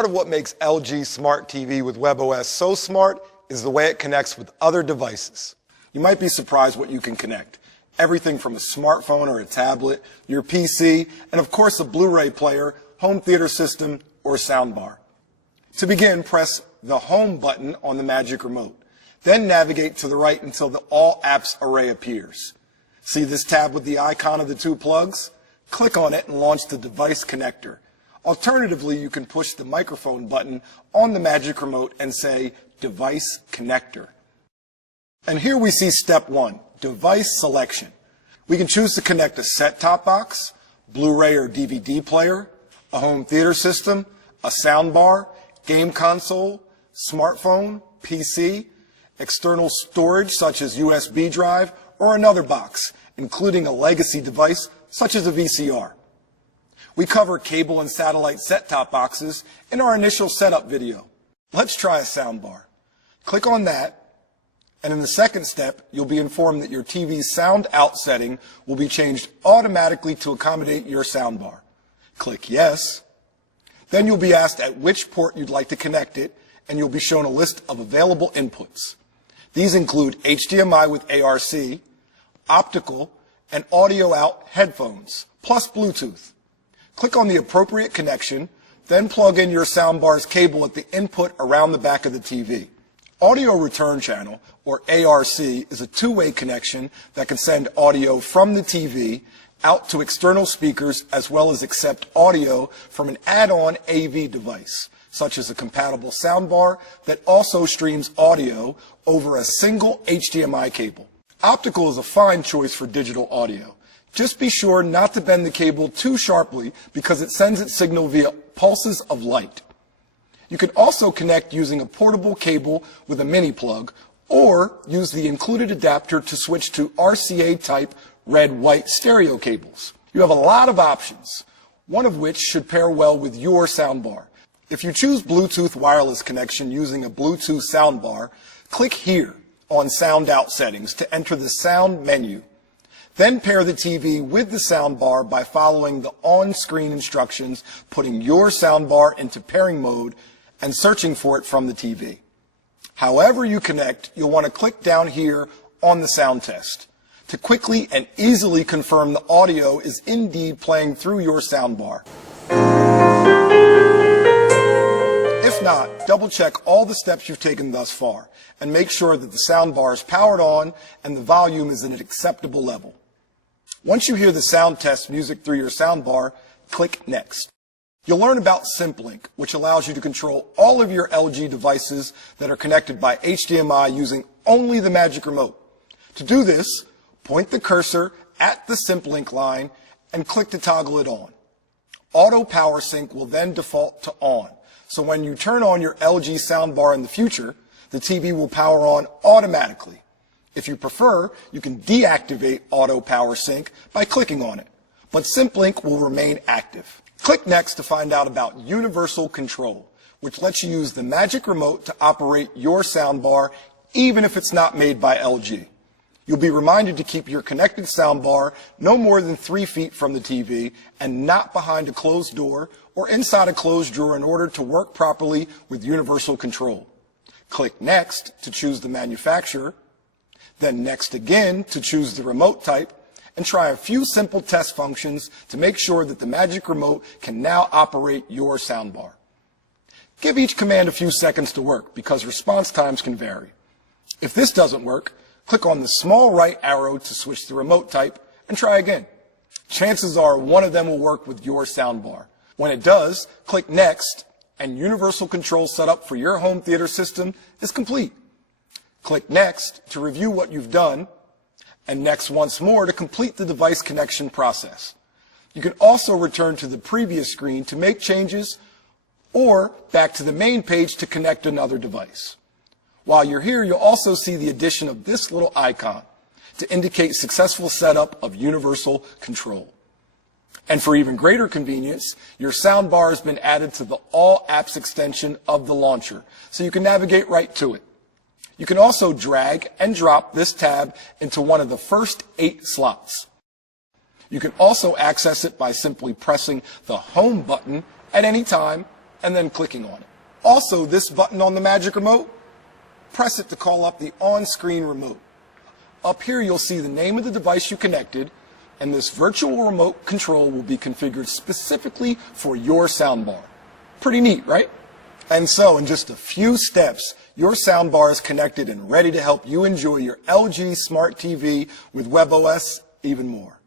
Part of what makes LG Smart TV with webOS so smart is the way it connects with other devices. You might be surprised what you can connect. Everything from a smartphone or a tablet, your PC, and of course a Blu-ray player, home theater system, or soundbar. To begin, press the Home button on the Magic Remote. Then navigate to the right until the All Apps array appears. See this tab with the icon of the two plugs? Click on it and launch the device connector. Alternatively, you can push the microphone button on the Magic Remote and say Device Connector. And here we see step 1, device selection. We can choose to connect a set-top box, Blu-ray or DVD player, a home theater system, a soundbar, game console, smartphone, PC, external storage such as USB drive, or another box, including a legacy device such as a VCR. We cover cable and satellite set-top boxes in our initial setup video. Let's try a soundbar. Click on that, and in the second step, you'll be informed that your TV's sound out setting will be changed automatically to accommodate your soundbar. Click yes. Then you'll be asked at which port you'd like to connect it, and you'll be shown a list of available inputs. These include HDMI with ARC, optical, and audio out headphones, plus Bluetooth. Click on the appropriate connection, then plug in your soundbar's cable at the input around the back of the TV. Audio return channel, or ARC, is a two-way connection that can send audio from the TV out to external speakers as well as accept audio from an add-on AV device, such as a compatible soundbar that also streams audio over a single HDMI cable. Optical is a fine choice for digital audio. Just be sure not to bend the cable too sharply because it sends its signal via pulses of light. You can also connect using a portable cable with a mini plug or use the included adapter to switch to RCA type red-white stereo cables. You have a lot of options, one of which should pair well with your soundbar. If you choose Bluetooth wireless connection using a Bluetooth soundbar, click here on Sound Out Settings to enter the Sound menu. Then pair the TV with the soundbar by following the on-screen instructions, putting your soundbar into pairing mode and searching for it from the TV. However you connect, you'll want to click down here on the sound test to quickly and easily confirm the audio is indeed playing through your soundbar. If not, double-check all the steps you've taken thus far and make sure that the soundbar is powered on and the volume is at an acceptable level. Once you hear the sound test music through your soundbar, click Next. You'll learn about SimpLink, which allows you to control all of your LG devices that are connected by HDMI using only the Magic Remote. To do this, point the cursor at the SimpLink line and click to toggle it on. Auto Power Sync will then default to on, so when you turn on your LG soundbar in the future, the TV will power on automatically. If you prefer, you can deactivate Auto Power Sync by clicking on it, but SimpLink will remain active. Click Next to find out about Universal Control, which lets you use the Magic Remote to operate your soundbar even if it's not made by LG. You'll be reminded to keep your connected soundbar no more than 3 feet from the TV and not behind a closed door or inside a closed drawer in order to work properly with Universal Control. Click Next to choose the manufacturer, then Next again to choose the remote type, and try a few simple test functions to make sure that the Magic Remote can now operate your soundbar. Give each command a few seconds to work because response times can vary. If this doesn't work, click on the small right arrow to switch the remote type and try again. Chances are one of them will work with your soundbar. When it does, click Next, and Universal Control setup for your home theater system is complete. Click Next to review what you've done, and Next once more to complete the device connection process. You can also return to the previous screen to make changes or back to the main page to connect another device. While you're here, you'll also see the addition of this little icon to indicate successful setup of Universal Control. And for even greater convenience, your soundbar has been added to the All Apps extension of the launcher, so you can navigate right to it. You can also drag and drop this tab into one of the first 8 slots. You can also access it by simply pressing the Home button at any time and then clicking on it. Also, this button on the Magic Remote, press it to call up the on-screen remote. Up here you'll see the name of the device you connected, and this virtual remote control will be configured specifically for your soundbar. Pretty neat, right? And so, in just a few steps, your soundbar is connected and ready to help you enjoy your LG Smart TV with webOS even more.